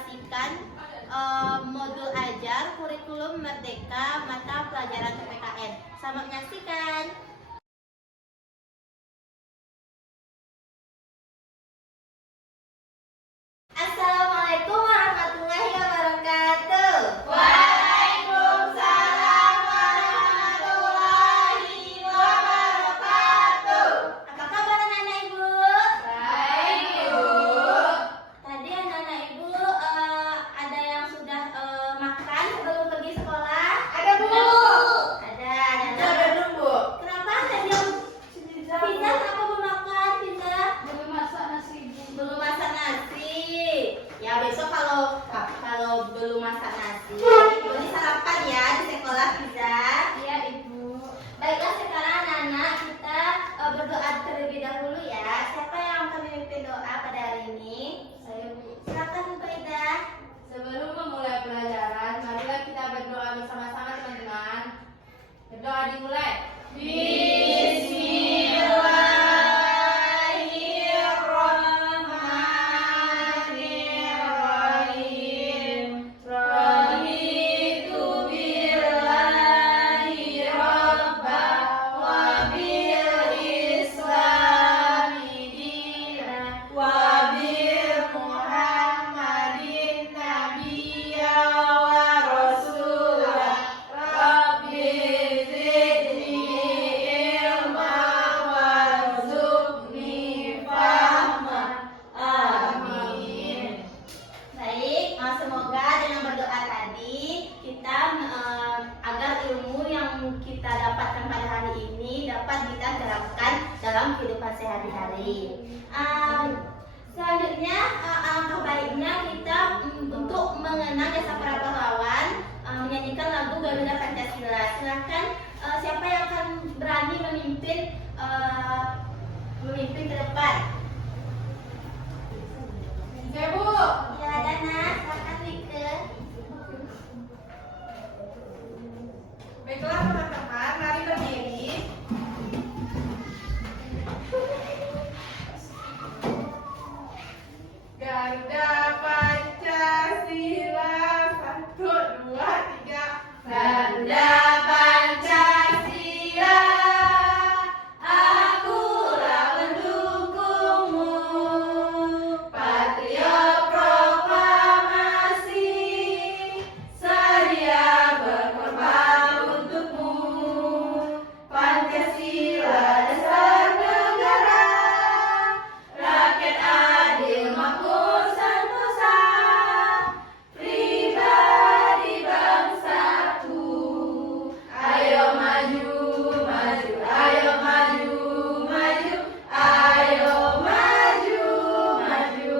menginformasikan modul ajar kurikulum Merdeka mata pelajaran PPKN. Selamat menyaksikan. Assalamualaikum warahmatullahi wabarakatuh. Waalaikumsalam warahmatullahi wabarakatuh. Apa kabar anak-anak Ibu? Baik, Ibu. Tadi anak-anak Ibu ada yang sudah makan sebelum pergi sekolah? Ada, Bu. Ada. Belum, Bu. Kenapa tadi yang pizza kenapa belum makan pizza? Belum masak nasi, Bu. Belum masak nasi. Ya besok kalau belum masak nasi, boleh sarapan ya di sekolah pizza. Iya, Ibu. Baiklah, sekarang anak-anak kita berdoa terlebih dahulu ya. Siapa yang akan memimpin doa pada hari ini? Saya, Bu. Silakan Bu Ida. Sebelum memulai pelajaran, marilah kita berdoa bersama-sama teman-teman. Berdoa dimulai. Bismillahirrahmanirrahim. Raditu billahi rabba wa bil islami dina wa bil muhammadin nabiyya wa rasulah. Rabbi zidni ilma warzuqni fahma. Amin. Baik, semoga dengan berdoa tadi kita agar ilmu yang kita dapatkan pada hari ini dapat kita terapkan dalam kehidupan sehari-hari. Selanjutnya, alangkah baiknya kita untuk mengenang jasa para pahlawan, menyanyikan lagu Garuda Pancasila. Silakan siapa yang akan berani memimpin ke depan? Saya, Bu. Ya, Dana, silakan Wike. Baiklah teman-teman, mari berdiri. Garuda Pancasila, 1, 2, 3. Garuda Pancasila, akulah pendukungmu. Patriot proklamasi, sedia berkorban untukmu. Pancasila dasar negara, rakyat adil makmur sentosa, pribadi bangsaku. Ayo maju, maju, ayo maju, maju, ayo maju, maju.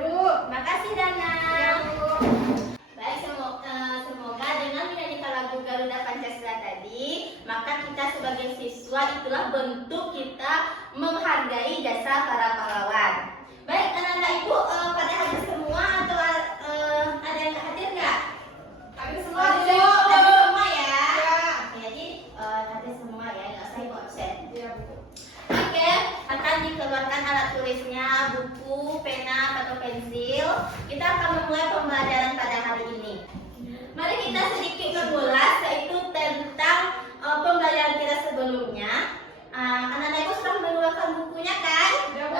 Bu. Makasih Dana. Baik, semoga dengan menyanyikan lagu Garuda Pancasila tadi, maka kita sebagai siswa itulah bentuk kita menghargai jasa para pahlawan. Baik, anak-anak Ibu pada hadir semua atau ada yang nggak hadir nggak? Hadir semua, Bu. Hadir semua ya. Ya. Oke, jadi hadir semua ya, nggak usah Ibu absen. Iya, Bu. Oke, akan dikeluarkan alat tulisnya, buku, pena, atau pensil. Kita akan memulai pembelajaran pada hari ini. Mari kita sedikit mengulas yaitu tentang pembelajaran kita sebelumnya. Anak-anak Ibu sudah mengeluarkan bukunya kan? Ya, Bu.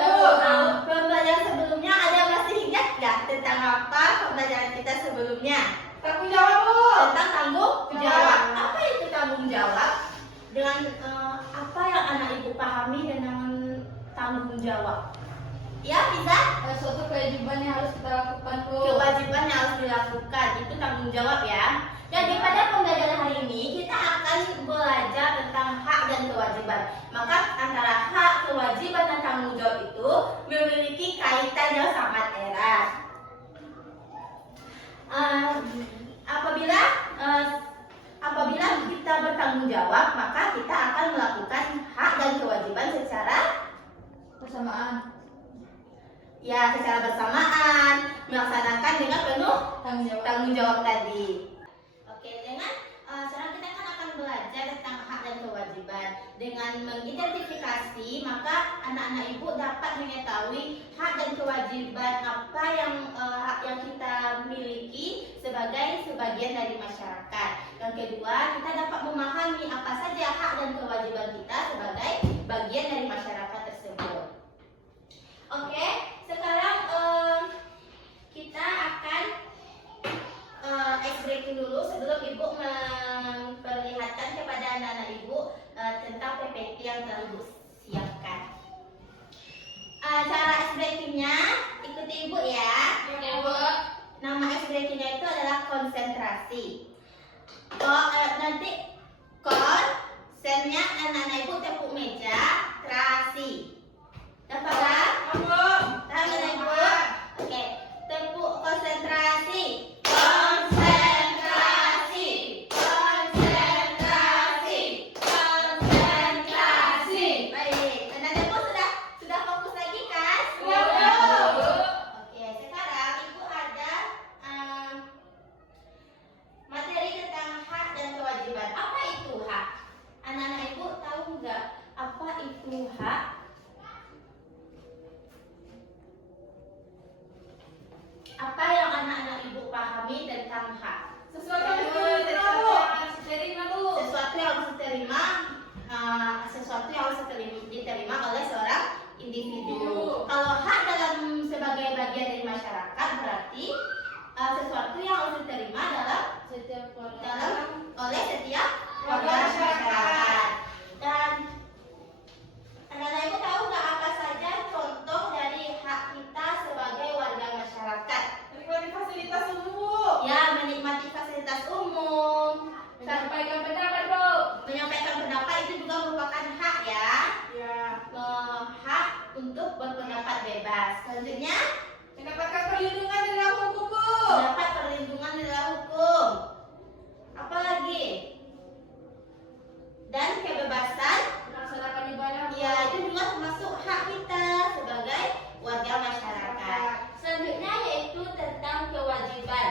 Pembelajaran sebelumnya ada yang masih ingat nggak tentang apa pembelajaran kita sebelumnya? Tanggung jawab, Bu. Tentang tanggung jawab. Apa itu tanggung jawab? Dengan apa yang anak Ibu pahami dengan tanggung jawab? Ya, bisa? Suatu kewajiban yang harus kita lakukan, Bu. Kewajiban yang harus dilakukan, itu tanggung jawab ya. Jadi pada pembelajaran hari ini kita akan belajar tentang hak dan kewajiban. Maka antara hak, kewajiban, dan tanggung jawab itu memiliki kaitan yang sangat erat. Apabila kita bertanggung jawab, maka kita akan melakukan hak dan kewajiban secara Bersamaan. bersamaan, melaksanakan dengan penuh tanggung jawab tadi. Oke, dengan sekarang kita akan belajar tentang hak dan kewajiban. Dengan mengidentifikasi, maka anak-anak Ibu dapat mengetahui hak dan kewajiban apa yang hak yang kita miliki sebagai sebagian dari masyarakat. Yang kedua, kita dapat memahami apa saja hak dan kewajiban kita sebagai bagian dari masyarakat tersebut. Oke, sekarang kita akan ice breaking dulu sebelum Ibu memperlihatkan kepada anak-anak Ibu tentang PPT yang telah Ibu siapkan. Cara ice breakingnya, ikuti Ibu ya. Nama ice breakingnya itu adalah konsentrasi. Nanti konsennya anak-anak Ibu tepuk meja, trasi. Dapat kan? Tangan Ibu. Oke, tepuk konsentrasi. Konsentrasi. Konsentrasi. Konsentrasi. Baik. Anak-anak Ibu sudah fokus lagi kan? Oke, sekarang Ibu ada materi tentang hak dan kewajiban. Apa itu hak? Anak-anak Ibu tahu nggak apa itu hak? Apa yang anak-anak Ibu pahami tentang hak? Sesuatu yang harus diterima dulu. Sesuatu yang harus diterima, diterima oleh seorang individu. Kalau hak dalam sebagai bagian dari masyarakat berarti sesuatu yang harus diterima oleh setiap warga masyarakat. Dan anak-anak Ibu tahu nggak apa saja contoh dari hak kita sebagai warga masyarakat? Menikmati fasilitas umum. Ya, menikmati fasilitas umum, Menyampaikan pendapat, Bu. menyampaikan pendapat itu juga merupakan hak ya. Ya. Hak untuk berpendapat bebas. Selanjutnya, Mendapatkan perlindungan dalam hukum, Bu. mendapat perlindungan di dalam hukum. Apalagi? Dan kebebasan. Melaksanakan ibadah. Ya, itu juga termasuk hak kita sebagai warga masyarakat. Selanjutnya yaitu tentang kewajiban.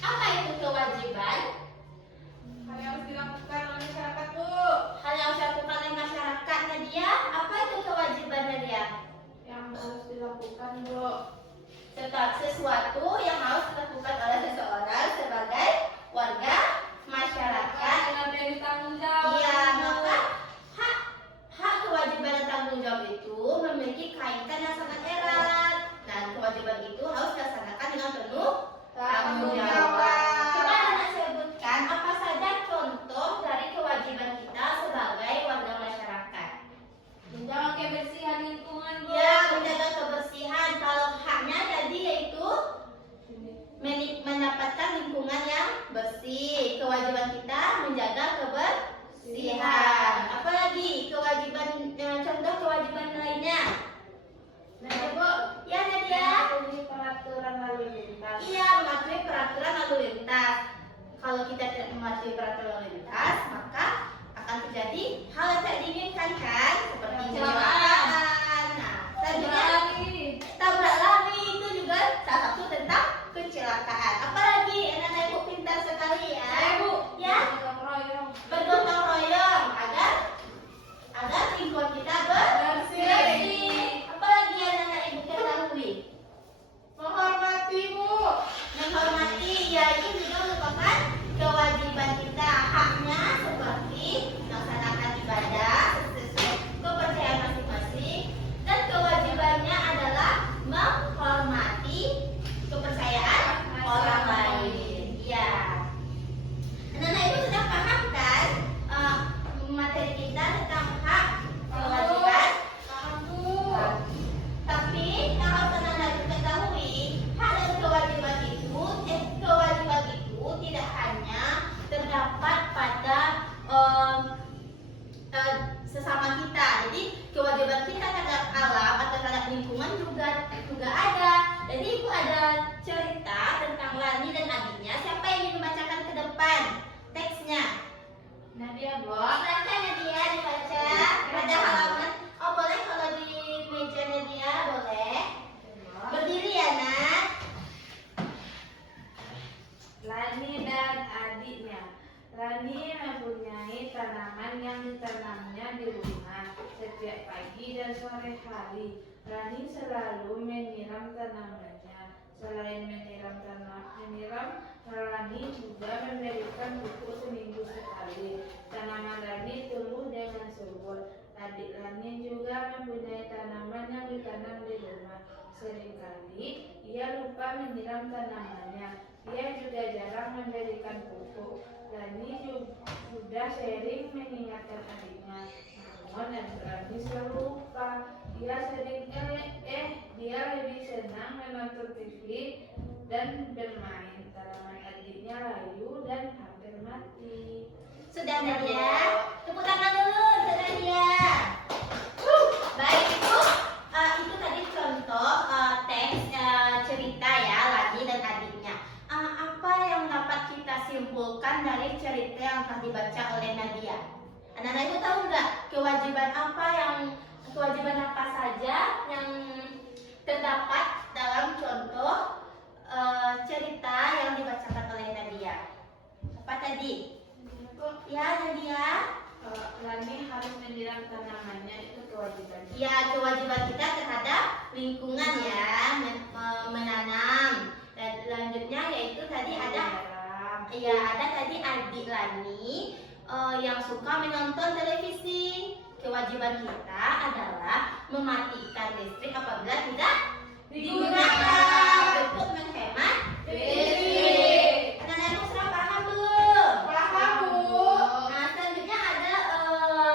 Apa itu kewajiban? Hal yang harus dilakukan oleh masyarakat, Bu. Hal yang harus dilakukan oleh masyarakat, Nadia. Apa itu kewajiban, Nadia? Yang harus dilakukan, Bu. Sesuatu yang harus dilakukan oleh seseorang sebagai warga masyarakat. Dengan beri tanggung jawab. Iya, maka hak kewajiban dan tanggung jawab itu memiliki kaitan yang sangat erat. Dan kewajiban itu harus dilaksanakan dengan penuh tanggung jawab. Coba anak sebutkan apa saja contoh dari kewajiban kita sebagai warga masyarakat. Menjaga kebersihan lingkungan, Bu. Ya, menjaga kebersihan. Kalau haknya tadi yaitu mendapatkan lingkungan yang bersih. Kewajiban kita menjaga kebersihan. Apalagi kewajiban, contoh kewajiban lainnya. Nah, Bu. Ya, Nadia. Mematuhi peraturan lalu lintas. Iya, mematuhi peraturan lalu lintas. Kalau kita tidak mematuhi peraturan lalu lintas, maka akan terjadi hal yang tidak diinginkan kan, seperti kecelakaan. Nah, selanjutnya tabrak lari itu juga salah satu tentang kecelakaan. Apalagi anak-anak Ibu pintar sekali ya. Bu. Ya, Gotong royong. bergotong royong agar lingkungan kita bersih. Apalagi anak-anak Ibu ketahui? Menghormati, Bu. Menghormati, ya itu juga merupakan kewajiban kita. Haknya seperti melaksanakan ibadah sesuai kepercayaan masing-masing, dan kewajibannya adalah menghormati kepercayaan orang lain. Ya, anak-anak Ibu sudah paham kan materi kita tentang hak kewajiban? Paham, Bu. Tapi yang harus anak-anak Ibu ketahui, hak dan kewajiban itu tidak hanya terdapat pada sesama kita. Jadi kewajiban kita terhadap alam atau terhadap lingkungan juga ada. Jadi Ibu ada cerita tentang Lani dan adiknya. Siapa yang ingin membacakan ke depan teksnya? Nadia, Bu. Silakan Nadia dibaca pada halaman. Oh, boleh kalau di meja Nadia, boleh. Berdiri ya, Nak. Lani dan adiknya. Lani mempunyai tanaman yang ditanamnya di rumah setiap pagi dan sore hari. Lani selalu menyiram tanamannya. adik Lani juga mempunyai tanaman yang ditanam di rumah. Seringkali ia lupa menyiram tanamannya. Ia juga jarang memberikan pupuk. Lani sudah sering mengingatkan adiknya, namun adik Lani selalu lupa. Dia sering dia lebih senang menonton TV dan bermain. Tanaman adiknya layu dan hampir mati. Sudah Nadia? Tepuk tangan dulu untuk Nadia. Baik, itu tadi contoh teks cerita ya Lani dan adiknya. Apa yang dapat kita simpulkan dari cerita yang telah dibaca oleh Nadia? Anak-anak ibu tahu nggak kewajiban apa saja yang terdapat dalam contoh cerita yang dibacakan oleh Nadia? Apa tadi? Ya Nadia. Lani harus menyiram tanamannya, itu kewajiban. Ya, kewajiban kita terhadap lingkungan ya, menanam. Dan selanjutnya yaitu tadi ada tadi adik Lani yang suka menonton televisi. Kewajiban kita adalah mematikan listrik apabila tidak digunakan untuk menghemat listrik. Anak-anak ibu sudah paham belum? Paham, Bu. Nah, selanjutnya ada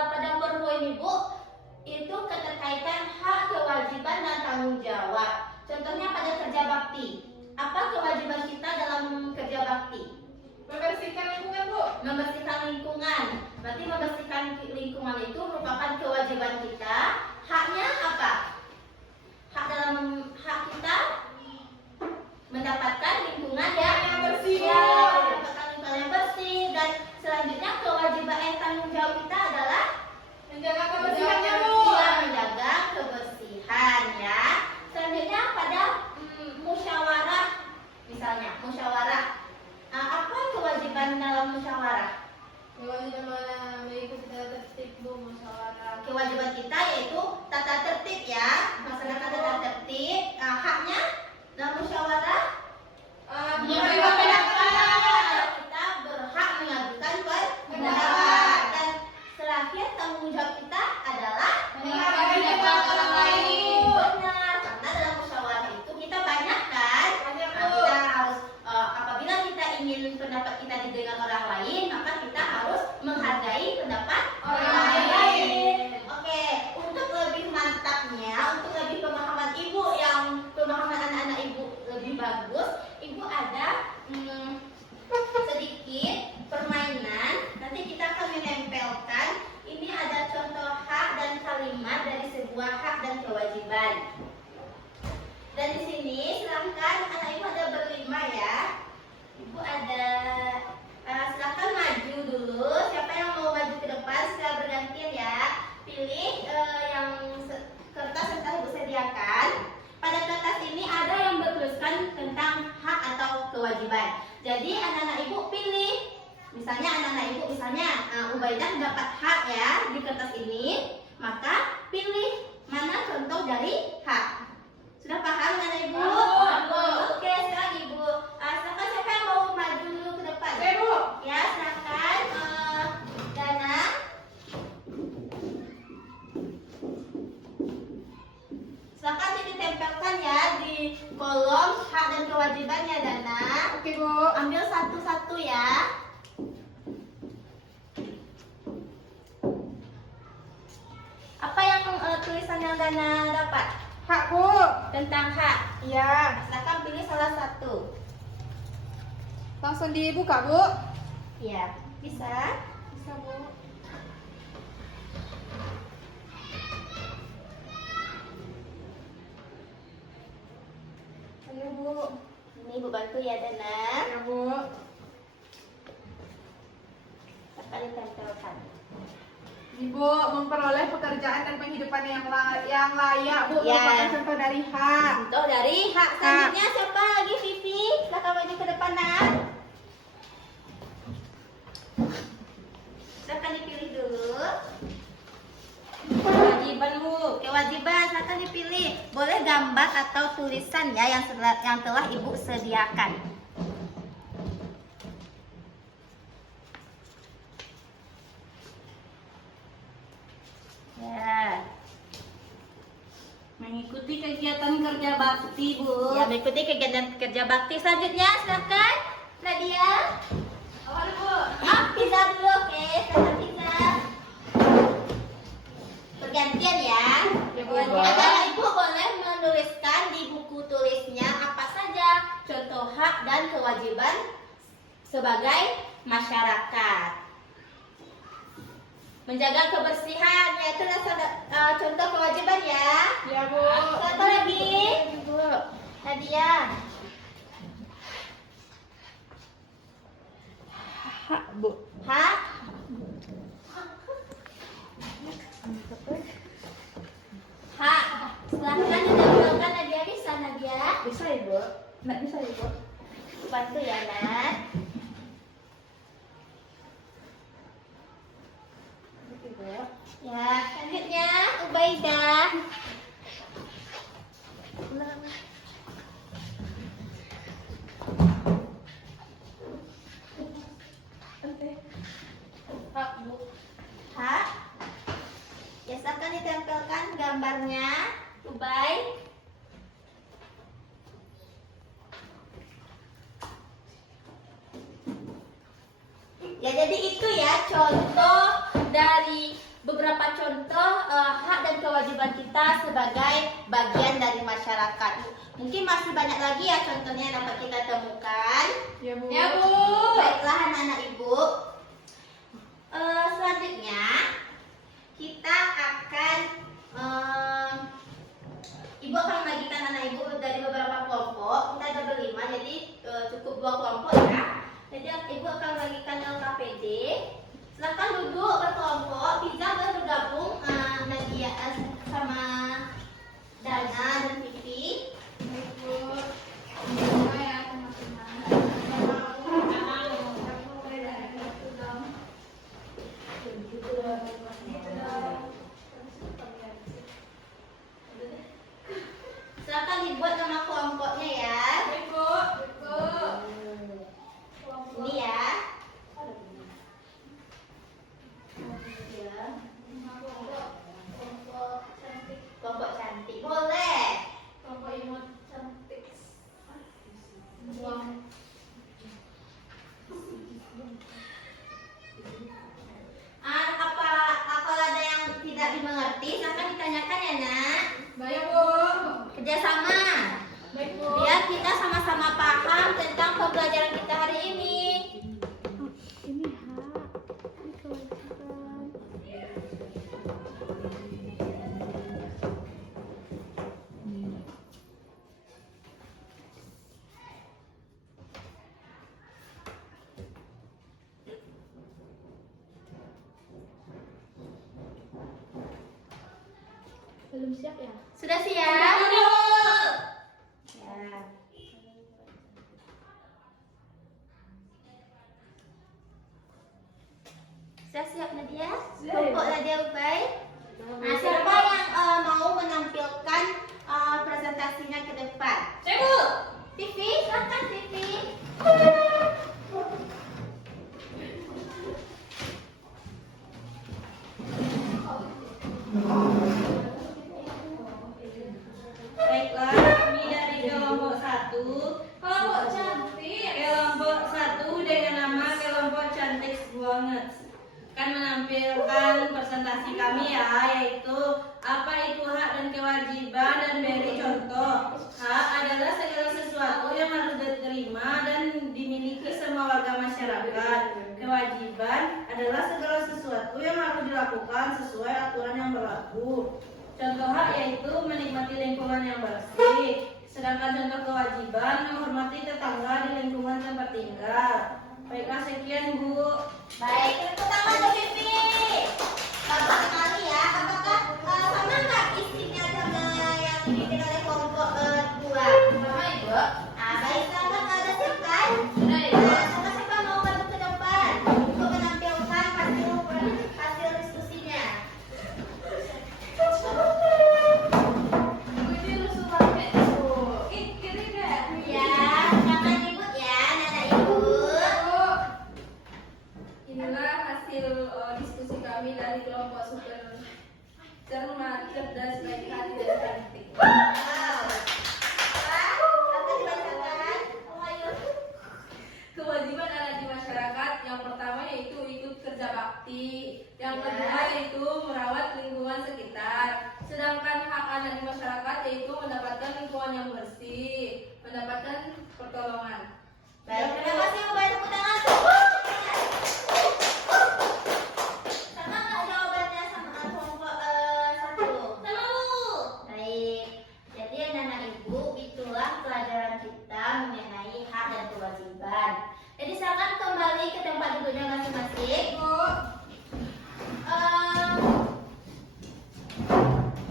pada poin ibu itu keterkaitan hak, kewajiban dan tanggung jawab. Contohnya pada kerja bakti. Apa kewajiban kita dalam kerja bakti? Membersihkan lingkungan, Bu. Membersihkan lingkungan. Berarti membersihkan lingkungan itu merupakan kewajiban kita. Haknya apa? Hak kita mendapatkan lingkungan yang bersih, Bu. Ya, mendapatkan lingkungan yang bersih. Dan selanjutnya kewajiban tanggung jawab kita adalah Menjaga kebersihannya, Bu. Ya, menjaga kebersihan ya. Selanjutnya pada musyawarah, misalnya musyawarah. Apa kewajiban dalam musyawarah? Kewajiban mana mengikuti tata tertib, Bu, musyawarah. Kewajiban kita yaitu tata tertib ya, melaksanakan tata tertib. Haknya dalam musyawarah Menyampaikan pendapat. kita berhak mengajukan pendapat. Dan terakhir tanggung jawab kita adalah Menghargai pendapat orang lain. Benar, karena dalam musyawarah itu kita banyak kan. Banyak, Nah, Bu. kita harus apabila kita ingin pendapat kita didengar orang lain, maka kita harus menghargai pendapat Orang lain. lain. Oke, untuk lebih mantapnya, untuk lebih pemahaman ibu yang pemahaman anak-anak ibu lebih bagus, ibu ada sedikit permainan. Nanti kita akan menempelkan. Ini ada contoh hak dan kalimat dari sebuah hak dan kewajiban. Dan di sini silahkan anak ibu ada berlima ya. Ibu ada silahkan maju dulu. Siapa yang mau maju ke depan setelah bergantian ya. Pilih yang kertas yang telah ibu sediakan. Pada kertas ini ada yang bertuliskan tentang hak atau kewajiban. Jadi anak-anak ibu pilih. Misalnya anak-anak ibu Ubaidah dapat hak ya di kertas ini. Maka pilih mana contoh dari hak. Sudah paham anak ibu? Paham. Oke, sekarang ibu. Silakan siapa yang mau maju dulu ke depan? Oke, Bu. Ya, silakan. Dana. Silakan ditempelkan ya di kolom hak dan kewajibannya, Dana. Oke, Bu. Ambil satu-satu ya. Apa yang tulisan yang Dana dapat? Hak, Bu. Tentang hak. Iya. Silakan pilih salah satu. Langsung dibuka, Bu. Iya, bisa. Bisa, Bu. Ayo, Bu. Ini ibu bantu ya, Dana. Ya, Bu. Silakan ditempelkan. Ibu memperoleh pekerjaan dan penghidupan yang layak, Bu. Ya. Merupakan contoh dari hak. Contoh dari hak. Selanjutnya siapa lagi, Vivi? Silakan maju ke depan, Nak. Silakan dipilih dulu. Kewajiban, Bu. Kewajiban, silakan dipilih. Boleh gambar atau tulisan ya yang telah Ibu sediakan. Ya. Mengikuti kegiatan kerja bakti, Bu. Ya, mengikuti kegiatan kerja bakti selanjutnya, silakan Nadia. Awal Bu. Pizza dulu, oke, silakan pizza. Bergantian ya. Ya, Bu. Agar ibu boleh menuliskan di buku tulisnya apa saja contoh hak dan kewajiban sebagai masyarakat. Menjaga kebersihan, yaitu contoh kewajiban ya. Ya, Bu. Satu lagi, Bu. Nadia. Hak, Bu. Hak. Hak. Silahkan didahulukan Nadia, bisa Nadia. Bisa, Ibu? Nggak bisa, Ibu? Bantu ya, Nat. Ya, selanjutnya Ubaidah. Hak, Bu. Hak. Ya, silakan ditempelkan gambarnya, Ubay. Ya, jadi itu ya contoh dari beberapa contoh hak dan kewajiban kita sebagai bagian dari masyarakat. Mungkin masih banyak lagi ya contohnya yang dapat kita temukan. Ya, Bu. Ya, Bu. Baiklah anak-anak ibu. Selanjutnya kita akan ibu akan membagikan anak ibu dari beberapa kelompok. Kita ada berlima, jadi cukup 2 kelompok ya. Jadi ibu akan membagikan LKPD. Silakan duduk berkelompok. Bisa bergabung Nadia sama Dana dan Vivi. Baik, Bu. Semua ya, teman-teman. Silakan dibuat nama kelompoknya ya. Baik, Bu. Bu. Ini ya. Kelompok cantik. Boleh. Kelompok imut cantik. Buang. Kalau ada yang tidak dimengerti, silakan ditanyakan ya, Nak. Baik, Bu. Kerjasama. Baik, Bu. Biar kita sama-sama paham tentang pembelajaran kita hari ini. Ini hak. Ini kewajiban. Belum siap ya? Sudah siap? Sudah, Bu. Ya. Sudah siap Nadia? Kelompok Nadia Ubay. Nah, siapa yang mau menampilkan presentasinya ke depan? Saya, Bu. Vivi, silakan Vivi. Baiklah, kami dari kelompok 1. Kelompok cantik. Kelompok 1 dengan nama kelompok cantik banget akan menampilkan presentasi kami ya, yaitu apa itu hak dan kewajiban dan beri contoh. Hak adalah segala sesuatu yang harus diterima dan dimiliki semua warga masyarakat. Kewajiban adalah segala sesuatu yang harus dilakukan sesuai aturan yang berlaku. Contoh hak yaitu menikmati lingkungan yang bersih. Sedangkan contoh kewajiban menghormati tetangga di lingkungan tempat tinggal. Baiklah, sekian Bu. Baik, yang pertama untuk Vivi. Bapak kenali ya, apakah sama nggak isinya sama yang dibikin oleh kelompok 2? Sama, Ibu. Baik, selamat ada siapkan. Sudah, Ibu. Siapa mau maju ke depan untuk menampilkan hasil diskusinya? Bu, ini rusuh banget, Bu. Kiri deh. Ya, jangan ribut ya, anak ibu. Bu. Inilah hasil diskusi kami dari kelompok super yang bersih, mendapatkan pertolongan. Baik, terima kasih Bu. Baik, tepuk tangan. Sama nggak jawabannya sama kelompok satu? Sama Bu. Baik. Jadi anak-anak ibu, itulah pelajaran kita mengenai hak dan kewajiban. Jadi silakan kembali ke tempat duduknya masing-masing.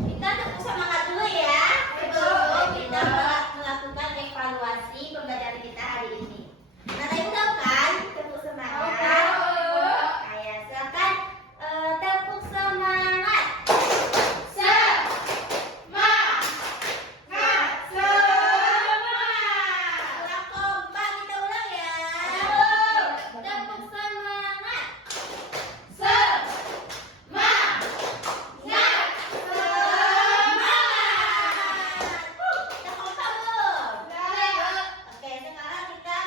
Kita tetap semangat dulu ya. Sebelum kita melakukan evaluasi pembelajaran kita hari ini. Nah, ibu tahu kan tepuk semangat? Kayak silakan tepuk semangat. Kurang kompak, kita ulang ya. Tepuk semangat. Kita kompak belum? Oke, sekarang kita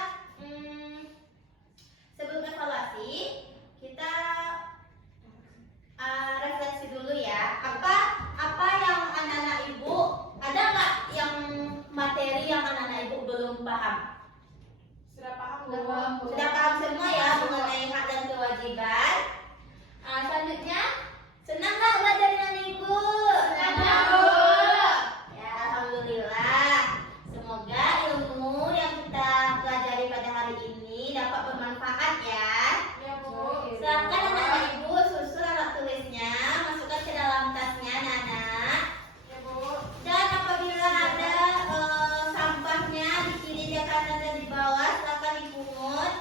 sebelum evaluasi kita refleksi dulu ya. Apa yang anak-anak ibu, ada nggak yang materi yang anak-anak ibu belum paham? Sudah paham Sudah paham semua ya mengenai hak dan kewajiban. Selanjutnya, senang nggak belajar dengan ibu? Senang, Bu. Ya, alhamdulillah. Semoga ilmu yang kita pelajari pada hari ini dapat bermanfaat ya. Silakan anak-anak ibu susun alat tulisnya, masukkan ke dalam tasnya Nana. Dan apabila ada sampahnya di kiri, di kanan dan di bawah, silakan dipungut.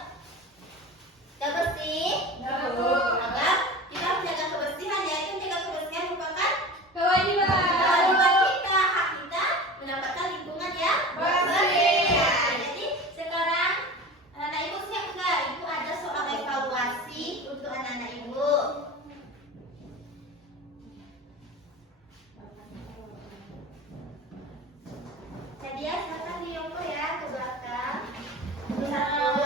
Sudah bersih? Agar kita harus jaga kebersihan ya. Itu jaga kebersihan merupakan kewajiban kita, hak kita mendapatkan lingkungan yang bersih. Ya, jadi sekarang anak-anak ibu siap nggak? Ibu ada soal evaluasi untuk anak-anak ibu. Jadi ya, silakan diompo ya ke belakang. Satu.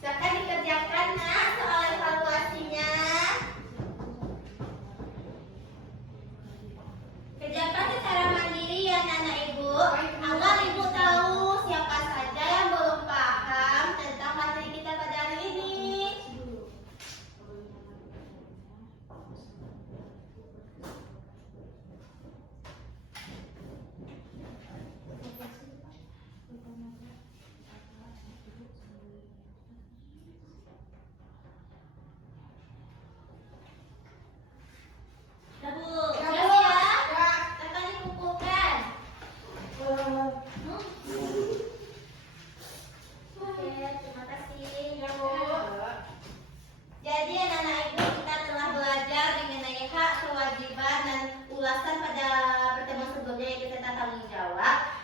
Silakan dikerjakan nak soal evaluasinya. Kerjakan secara mandiri ya anak ibu, agar ibu tahu siapa saja yang belum paham tentang materi kita pada hari ini. Nah, Bu, siap ya? Akan dikumpulkan. Oke, terima kasih. Jadi anak-anak ibu, kita telah belajar mengenai hak, kewajiban dan ulasan pada pertemuan sebelumnya yang kita tanggung jawab.